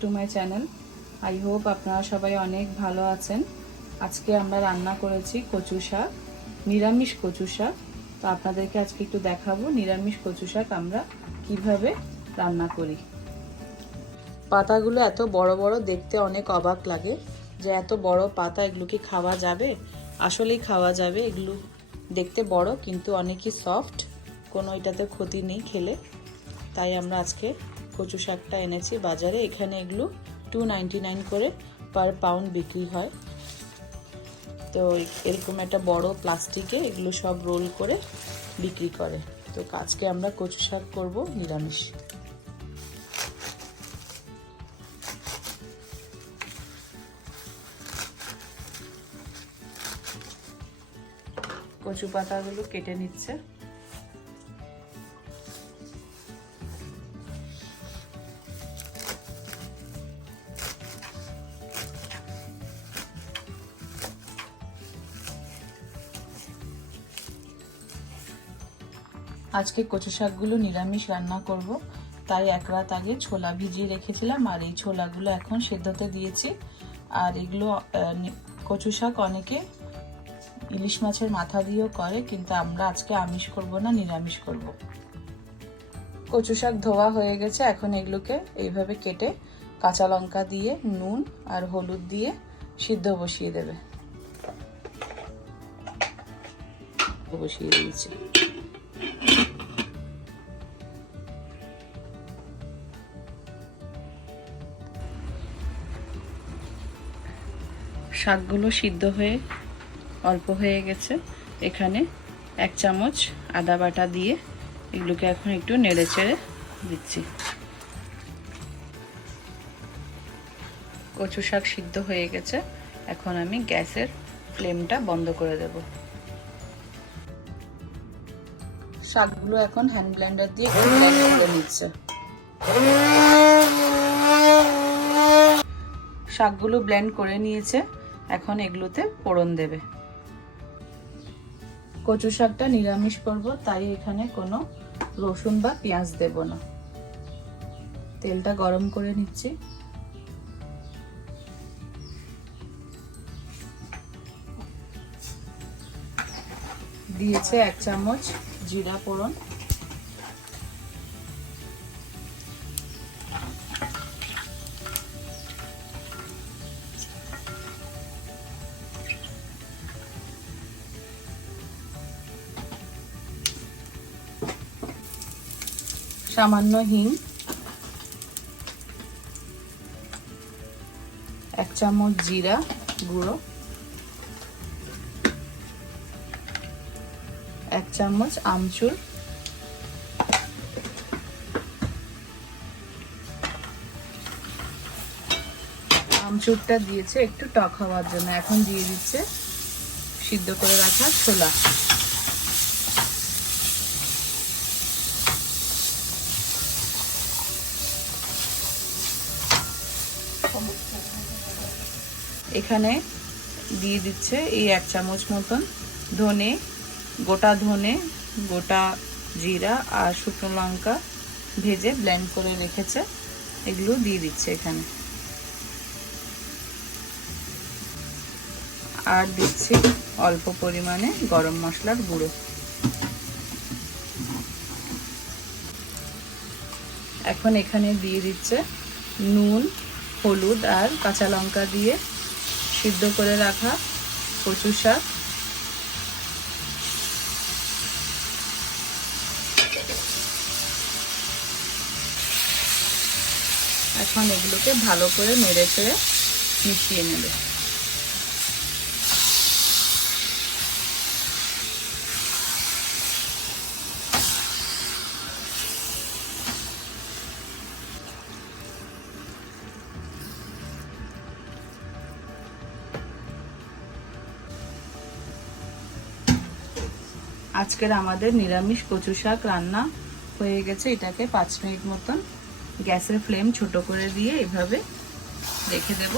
To my channel. I hope আপনারা সবাই অনেক ভালো আছেন। আজকে আমরা রান্না করেছি কচু শাক, নিরামিষ কচু শাক। তো আপনাদেরকে আজকে একটু দেখাবো নিরামিষ কচু শাক আমরা কিভাবে রান্না করি। পাতাগুলো এত বড় বড়, দেখতে অনেক অবাক লাগে যে এত বড় পাতা, এগুলো কি খাওয়া যাবে? আসলেই খাওয়া যাবে। এগুলো দেখতে বড় কিন্তু অনেকই সফট, কোনো এটাতে ক্ষতি নেই খেলে। তাই আমরা আজকে কচু শাকটা এনেছি বাজারে। এখানে এগুলো 2.99 করে পার পাউন্ড বিক্রি হয়। তো এরকম একটা বড় প্লাস্টিকে এগুলো সব রোল করে বিক্রি করে। তো আজকে আমরা কচু শাক করব নিরামিষ। কচু পাতাগুলো কেটে নিচ্ছে। আজকে কচু শাকগুলো নিরামিষ রান্না করব, তাই এক রাত আগে ছোলা ভিজিয়ে রেখেছিলাম, আর এই ছোলাগুলো এখন সেদ্ধতে দিয়েছি। আর এগুলো কচু শাক অনেকে ইলিশ মাছের মাথা দিয়েও করে, কিন্তু আমরা আজকে আমিষ করব না, নিরামিষ করব। কচু শাক ধোয়া হয়ে গেছে। এখন এগুলোকে এইভাবে কেটে কাঁচা লঙ্কা দিয়ে, নুন আর হলুদ দিয়ে সিদ্ধ বসিয়ে দেবে। বসিয়ে দিয়েছি। শাকগুলো সিদ্ধ হয়ে অল্প হয়ে গেছে। এখানে 1 চামচ আদা বাটা দিয়ে এগুলোকে এখন একটু নেড়ে চেড়ে দিচ্ছি। কচু শাক সিদ্ধ হয়ে গেছে। এখন আমি গ্যাসের ফ্লেমটা বন্ধ করে দেব। শাকগুলো এখন হ্যান্ড ব্লেন্ডার দিয়ে ব্লেন্ড করে নিচ্ছে। শাকগুলো ব্লেন্ড করে নিয়েছে। এখন এগুলোতে ফোড়ন দেবে। কচু শাকটা নিরামিষ করব, তাই এখানে কোনো রসুন বা পেঁয়াজ দেব না। তেলটা গরম করে নিচ্ছি। দিয়েছে 1 চামচ জিরা ফোড়ন, সামান্য হিং, 1 চামচ জিরা গুঁড়ো, 1 চামচ আমচুর, আমচুরটা দিয়েছে একটু টক হওয়ার জন্য। এখন দিয়ে দিচ্ছে সিদ্ধ করে রাখা ছোলা। এখানে দিয়ে দিচ্ছে এই 1 চামচ মতন ধনে, গোটা ধনে, গোটা জিরা আর শুকনো লঙ্কা ভেজে ব্লেন্ড করে রেখেছে, এগুলো দিয়ে দিচ্ছে এখানে। আর দিচ্ছি অল্প পরিমাণে গরম মশলার গুঁড়ো। এখন এখানে দিয়ে দিচ্ছে নুন, হলুদ আর কাঁচা লঙ্কা দিয়ে সিদ্ধ করে রাখা কচু শাক। এখন এগুলোকে ভালো করে নেড়ে চেড়ে মিশিয়ে নেবে। আজকের আমাদের নিরামিষ কচু শাক রান্না হয়ে গেছে। এটাকে 5 মিনিট মতন গ্যাসের ফ্লেম ছোট করে দিয়ে এভাবে রেখে দেব।